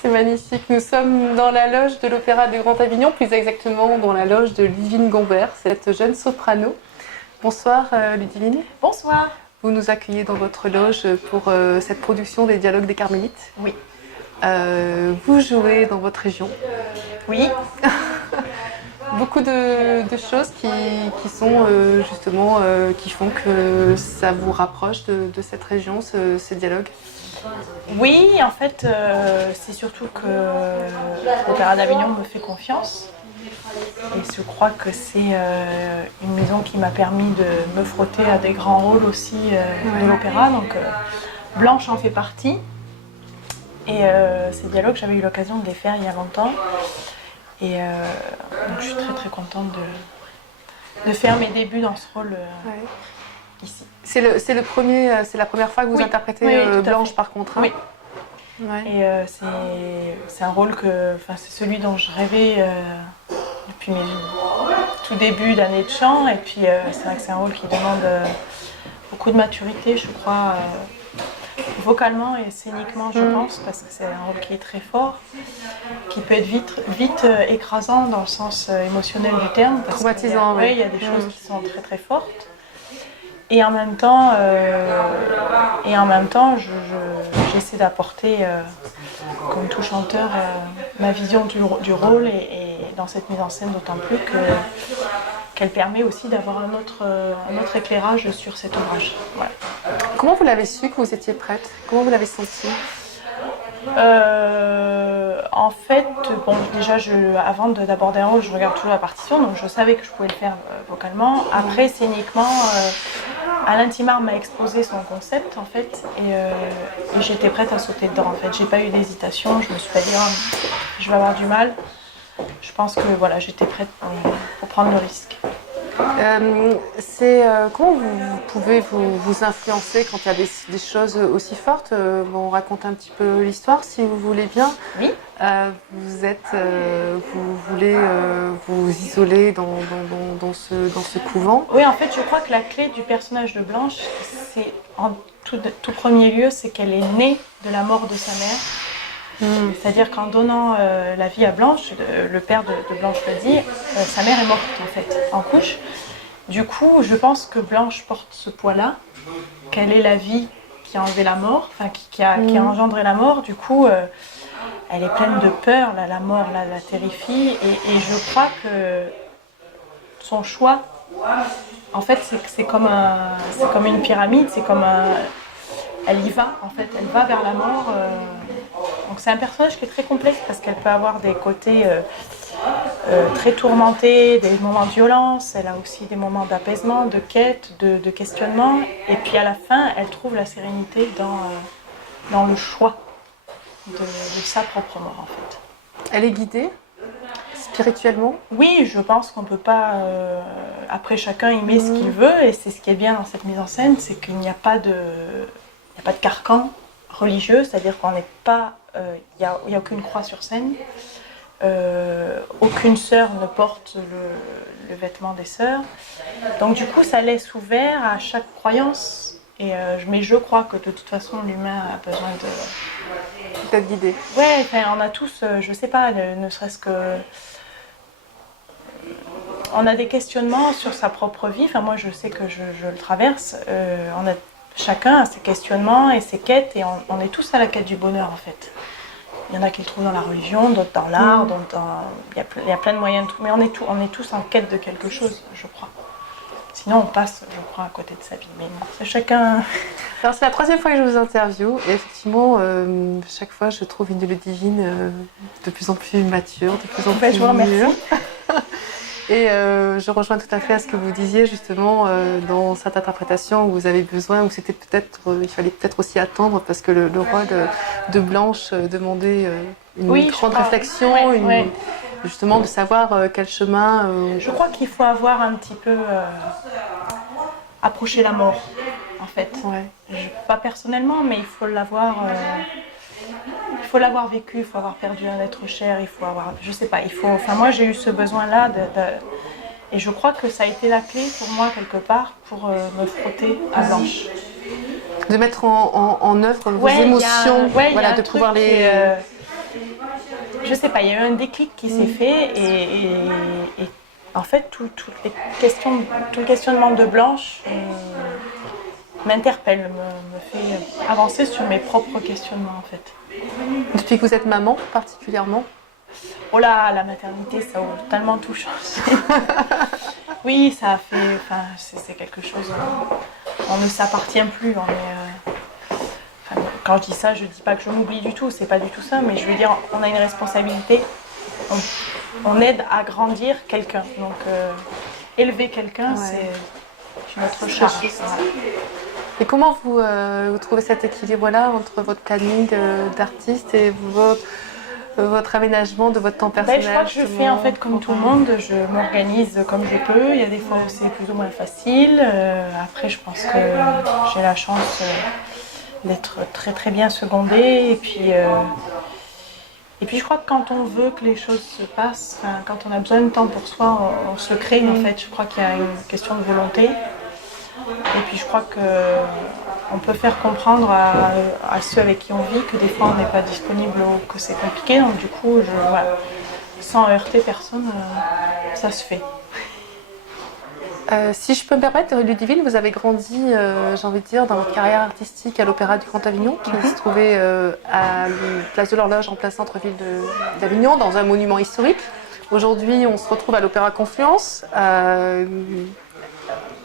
C'est magnifique. Nous sommes dans la loge de l'Opéra du Grand Avignon, plus exactement dans la loge de Ludivine Gombert, cette jeune soprano. Bonsoir Ludivine. Bonsoir. Vous nous accueillez dans votre loge pour cette production des Dialogues des Carmélites. Oui. Vous jouez dans votre région. Oui. Beaucoup de choses qui sont justement qui font que ça vous rapproche de cette région, ces dialogues. Oui, en fait, c'est surtout que l'Opéra d'Avignon me fait confiance. Et je crois que c'est une maison qui m'a permis de me frotter à des grands rôles aussi de l'opéra. Donc Blanche en fait partie. Et ces dialogues, j'avais eu l'occasion de les faire il y a longtemps. Et donc je suis très très contente de faire mes débuts dans ce rôle ici. C'est la première fois que vous interprétez Blanche par contre. Hein. Oui. Ouais. Et c'est un rôle c'est celui dont je rêvais depuis mes tout débuts d'année de chant. Et puis c'est vrai que c'est un rôle qui demande beaucoup de maturité, je crois, vocalement et scéniquement, je pense, parce que c'est un rôle qui est très fort, qui peut être vite écrasant dans le sens émotionnel du terme. Traumatisant, oui. Il y a des choses qui sont très très fortes. Et en même temps, j'essaie d'apporter, comme tout chanteur, ma vision du rôle et dans cette mise en scène d'autant plus qu'elle permet aussi d'avoir un autre éclairage sur cet ouvrage. Voilà. Comment vous l'avez su que vous étiez prête? Comment vous l'avez senti? En fait, déjà, avant d'aborder un rôle, je regarde toujours la partition, donc je savais que je pouvais le faire vocalement. Après, scéniquement, Alain Timard m'a exposé son concept, en fait, et j'étais prête à sauter dedans, en fait. J'ai pas eu d'hésitation, je me suis pas dit, je vais avoir du mal. Je pense que voilà, j'étais prête pour prendre le risque. Comment vous pouvez vous influencer quand il y a des choses aussi fortes? On raconte un petit peu l'histoire si vous voulez bien. Oui. Vous voulez vous isoler dans ce couvent. Oui, en fait, je crois que la clé du personnage de Blanche, c'est en tout premier lieu, c'est qu'elle est née de la mort de sa mère. C'est-à-dire qu'en donnant la vie à Blanche, le père de Blanche le dit, sa mère est morte en fait, en couche. Du coup, je pense que Blanche porte ce poids-là, qu'elle est la vie qui a enlevé la mort, qui a engendré la mort. Du coup, elle est pleine de peur, la mort la terrifie. Et je crois que son choix, en fait, c'est comme une pyramide, elle y va, en fait, elle va vers la mort. Donc c'est un personnage qui est très complexe parce qu'elle peut avoir des côtés très tourmentés, des moments de violence, elle a aussi des moments d'apaisement, de quête, de questionnement. Et puis à la fin, elle trouve la sérénité dans le choix de sa propre mort, en fait. Elle est guidée spirituellement? Oui, je pense qu'on ne peut pas... après, chacun y met ce qu'il veut, et c'est ce qui est bien dans cette mise en scène, c'est qu'il n'y a pas de carcan religieux, c'est-à-dire qu'on n'est pas... il n'y a aucune croix sur scène, aucune sœur ne porte le vêtement des sœurs. Donc du coup, ça laisse ouvert à chaque croyance. Mais je crois que de toute façon, l'humain a besoin d'être guidé. Ouais, on a tous, je sais pas, ne serait-ce que... On a des questionnements sur sa propre vie. Moi, je sais que je le traverse. Chacun a ses questionnements et ses quêtes, et on est tous à la quête du bonheur, en fait. Il y en a qui le trouvent dans la religion, d'autres dans l'art, d'autres dans... Il y a plein de moyens de trouver, mais on est tous en quête de quelque chose, je crois. Sinon, on passe, je crois, à côté de sa vie. Mais c'est chacun... Alors, c'est la troisième fois que je vous interviewe, et effectivement, chaque fois, je trouve une Ludivine de plus en plus mature, de plus en plus je vous remercie. Et je rejoins tout à fait à ce que vous disiez justement dans cette interprétation où vous avez besoin, où c'était peut-être, il fallait peut-être aussi attendre parce que le rôle de Blanche demandait une grande réflexion, justement de savoir quel chemin. Je crois qu'il faut avoir un petit peu approché la mort, en fait. Ouais. Pas personnellement, mais il faut l'avoir vécu, il faut avoir perdu un être cher, il faut avoir, je sais pas, moi j'ai eu ce besoin-là et je crois que ça a été la clé pour moi quelque part pour me frotter à Blanche. De mettre en œuvre vos émotions, de pouvoir les... je sais pas, il y a eu un déclic qui s'est fait et en fait tout le questionnement de Blanche m'interpelle, me fait avancer sur mes propres questionnements en fait. Depuis que vous êtes maman particulièrement? Oh là, la maternité, ça a tellement tout changé. Oui, ça a fait, enfin, c'est quelque chose, on ne s'appartient plus, enfin, quand je dis ça, je dis pas que je m'oublie du tout, c'est pas du tout ça, mais je veux dire, on a une responsabilité, on aide à grandir quelqu'un, donc élever quelqu'un, c'est une autre charge. Et comment vous trouvez cet équilibre-là entre votre planning d'artiste et votre aménagement de votre temps personnel? Je crois que je fais en fait comme tout le monde, je m'organise comme je peux. Il y a des fois où c'est plus ou moins facile. Après, je pense que j'ai la chance d'être très très bien secondée. Et puis je crois que quand on veut que les choses se passent, quand on a besoin de temps pour soi, on se crée en fait. Je crois qu'il y a une question de volonté. Et puis je crois qu'on peut faire comprendre à ceux avec qui on vit que des fois on n'est pas disponible ou que c'est compliqué. Donc du coup, voilà, sans heurter personne, ça se fait. Si je peux me permettre, Ludivine, vous avez grandi, j'ai envie de dire, dans votre carrière artistique à l'Opéra du Grand Avignon, qui se trouvait à Place de l'Horloge, en plein centre-ville d'Avignon, dans un monument historique. Aujourd'hui, on se retrouve à l'Opéra Confluence,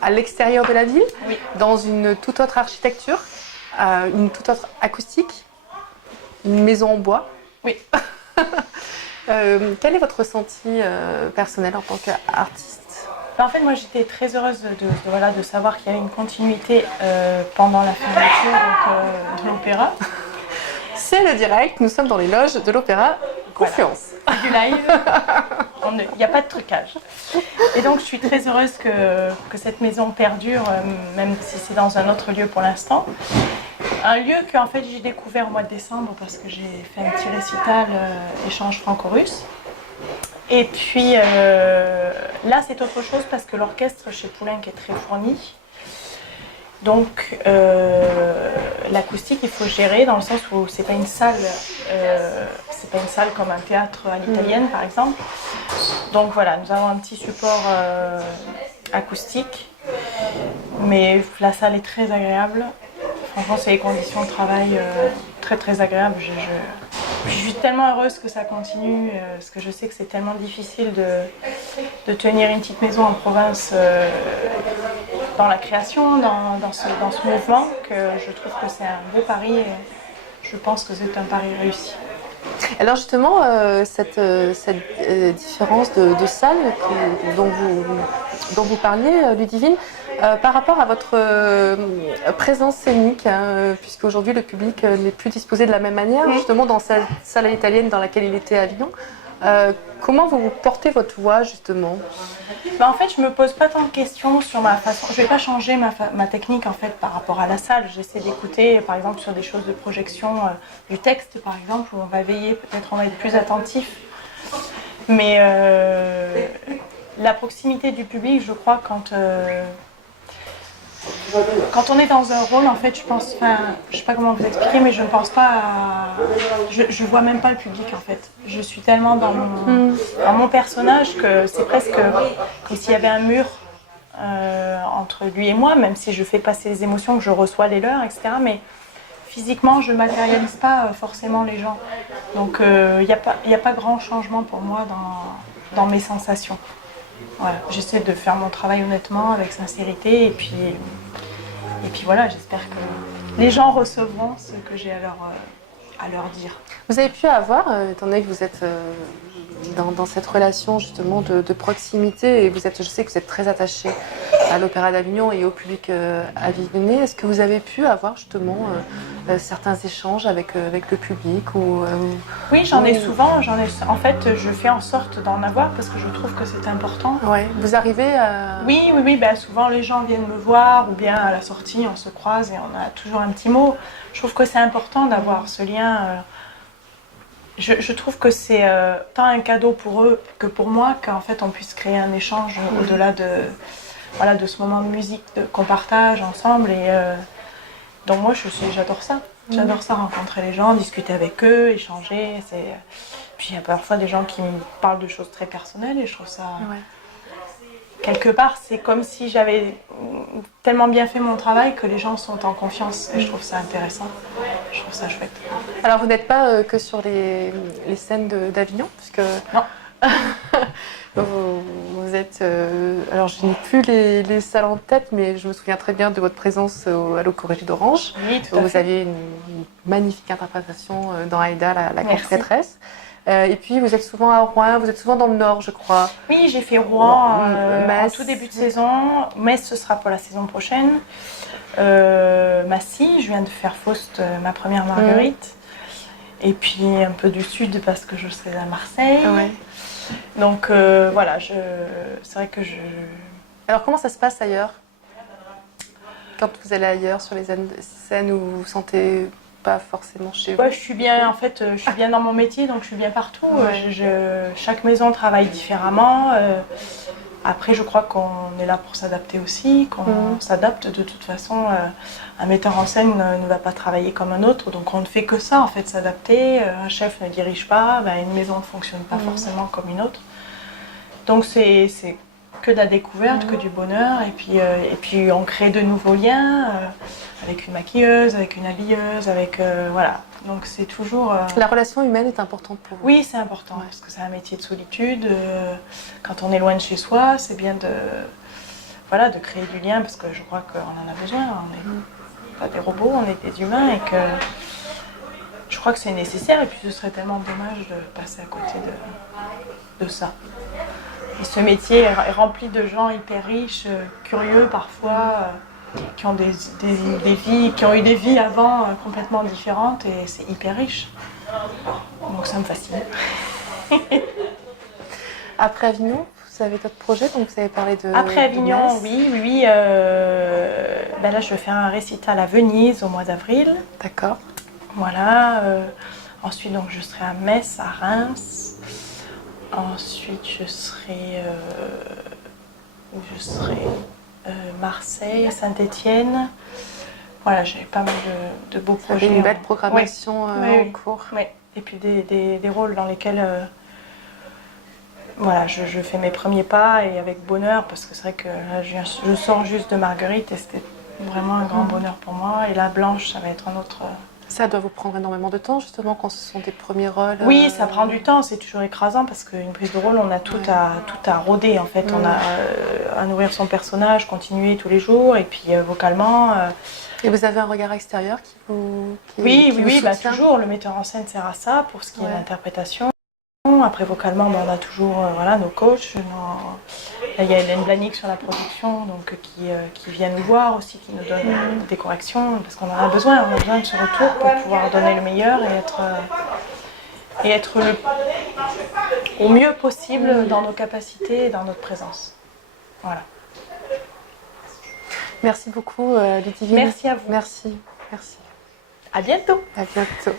à l'extérieur de la ville, Oui. Dans une toute autre architecture, une toute autre acoustique, une maison en bois. Oui. Quel est votre ressenti personnel en tant qu'artiste? En fait, moi j'étais très heureuse de savoir qu'il y avait une continuité pendant la fermeture de l'opéra. C'est le direct, nous sommes dans les loges de l'Opéra Confluence. Voilà. Du live, il n'y a pas de trucage. Et donc je suis très heureuse que cette maison perdure, même si c'est dans un autre lieu pour l'instant. Un lieu que en fait, j'ai découvert au mois de décembre parce que j'ai fait un petit récital échange franco-russe. Et puis là c'est autre chose parce que l'orchestre chez Poulenc est très fourni. Donc l'acoustique il faut gérer dans le sens où c'est pas une salle comme un théâtre à l'italienne par exemple. Donc voilà, nous avons un petit support acoustique, mais la salle est très agréable. Franchement, c'est des conditions de travail très très agréables. Je suis tellement heureuse que ça continue, parce que je sais que c'est tellement difficile de tenir une petite maison en province dans la création, dans ce mouvement, que je trouve que c'est un beau pari et je pense que c'est un pari réussi. Alors justement, cette différence de salle dont vous parliez, Ludivine, par rapport à votre présence scénique, puisque aujourd'hui le public n'est plus disposé de la même manière, justement dans cette salle italienne dans laquelle il était à Avignon, comment vous portez votre voix justement? En fait, je me pose pas tant de questions sur ma façon. Je vais pas changer ma technique en fait par rapport à la salle. J'essaie d'écouter, par exemple, sur des choses de projection du texte, par exemple, où on va veiller, peut-être on va être plus attentif. Mais la proximité du public, je crois, quand on est dans un rôle, en fait, je pense, je sais pas comment vous expliquer, mais je ne pense pas je vois même pas le public, en fait. Je suis tellement dans mon personnage que c'est presque comme s'il y avait un mur entre lui et moi, même si je fais passer les émotions, que je reçois les leurs, etc. Mais physiquement, je ne matérialise pas forcément les gens. Donc, il n'y a pas grand changement pour moi dans mes sensations. Voilà, j'essaie de faire mon travail honnêtement, avec sincérité, et puis voilà, j'espère que les gens recevront ce que j'ai à leur dire. Vous avez pu avoir, étant donné que vous êtes dans cette relation justement de proximité, et je sais que vous êtes très attaché à l'Opéra d'Avignon et au public avignonnais, est-ce que vous avez pu avoir justement certains échanges avec le public Oui, j'en ai souvent. En fait, je fais en sorte d'en avoir parce que je trouve que c'est important. Ouais. Vous arrivez à... Oui. Ben, souvent les gens viennent me voir ou bien à la sortie, on se croise et on a toujours un petit mot. Je trouve que c'est important d'avoir ce lien. Je trouve que c'est tant un cadeau pour eux que pour moi qu'en fait on puisse créer un échange au-delà de ce moment de musique qu'on partage ensemble. Et donc moi j'adore ça. J'adore ça, rencontrer les gens, discuter avec eux, échanger. Puis il y a parfois des gens qui me parlent de choses très personnelles et je trouve ça... Ouais. Quelque part, c'est comme si j'avais tellement bien fait mon travail que les gens sont en confiance et je trouve ça intéressant. Je trouve ça chouette. Alors vous n'êtes pas que sur les scènes d'Avignon, puisque Non. vous êtes... alors je n'ai plus les salles en tête, mais je me souviens très bien de votre présence à l'Ocorrégie d'Orange. Oui, tout à Vous fait. aviez une magnifique interprétation dans Aïda, la Merci. cantatrice. Et puis vous êtes souvent à Rouen, vous êtes souvent dans le Nord, je crois. Oui, j'ai fait Rouen en Metz. tout début de saison. Metz, ce sera pour la saison prochaine. Massy, je viens de faire Faust, ma première Marguerite. Et puis un peu du Sud parce que je serai à Marseille. Ouais. Donc voilà, c'est vrai que je... Alors comment ça se passe ailleurs? Quand vous allez ailleurs sur les scènes où vous vous sentez pas forcément chez vous? Ouais, je suis bien, en fait, je suis bien dans mon métier, donc je suis bien partout. Ouais. Chaque maison travaille différemment. Après, je crois qu'on est là pour s'adapter aussi, qu'on s'adapte de toute façon. Un metteur en scène ne va pas travailler comme un autre, donc on ne fait que ça, en fait, s'adapter. Un chef ne dirige pas, une maison ne fonctionne pas forcément comme une autre. Donc c'est que de la découverte, que du bonheur, et puis on crée de nouveaux liens avec une maquilleuse, avec une habilleuse, avec voilà. Donc c'est toujours... La relation humaine est importante pour vous? Oui, c'est important, parce que c'est un métier de solitude. Quand on est loin de chez soi, c'est bien de créer du lien, parce que je crois qu'on en a besoin. On n'est pas des robots, on est des humains, et que je crois que c'est nécessaire, et puis ce serait tellement dommage de passer à côté de ça. Et ce métier est rempli de gens hyper riches, curieux parfois, qui ont des vies, qui ont eu des vies avant complètement différentes, et c'est hyper riche. Donc ça me fascine. Après Avignon, vous avez d'autres projets, donc vous avez parlé de... Après Avignon, de Metz. oui. Là, je vais faire un récital à Venise au mois d'avril. D'accord. Voilà. Ensuite, donc, je serai à Metz, à Reims. Ensuite, je serai Marseille, Saint-Étienne. Voilà, j'ai pas mal de beaux Vous avez projets. une belle programmation Oui. en cours. Oui. Et puis des rôles dans lesquels voilà, je fais mes premiers pas et avec bonheur, parce que c'est vrai que là, je sors juste de Marguerite et c'était vraiment un grand bonheur pour moi. Et là, Blanche, ça va être un autre... Ça doit vous prendre énormément de temps, justement, quand ce sont des premiers rôles. Oui, ça prend du temps, c'est toujours écrasant parce qu'une prise de rôle, on a tout à rôder en fait. On a à nourrir son personnage, continuer tous les jours, et puis vocalement. Et vous avez un regard extérieur qui vous Oui, soutient? toujours. Le metteur en scène sert à ça pour ce qui est de l'interprétation. Après, vocalement, on a toujours nos coachs. Là, il y a Hélène Blanick sur la production, donc, qui vient nous voir aussi, qui nous donne des corrections, parce qu'on en a besoin. On a besoin de ce retour pour pouvoir donner le meilleur et être au mieux possible dans nos capacités et dans notre présence. Voilà. Merci beaucoup, Ludivine. Merci à vous. Merci. À bientôt. À bientôt.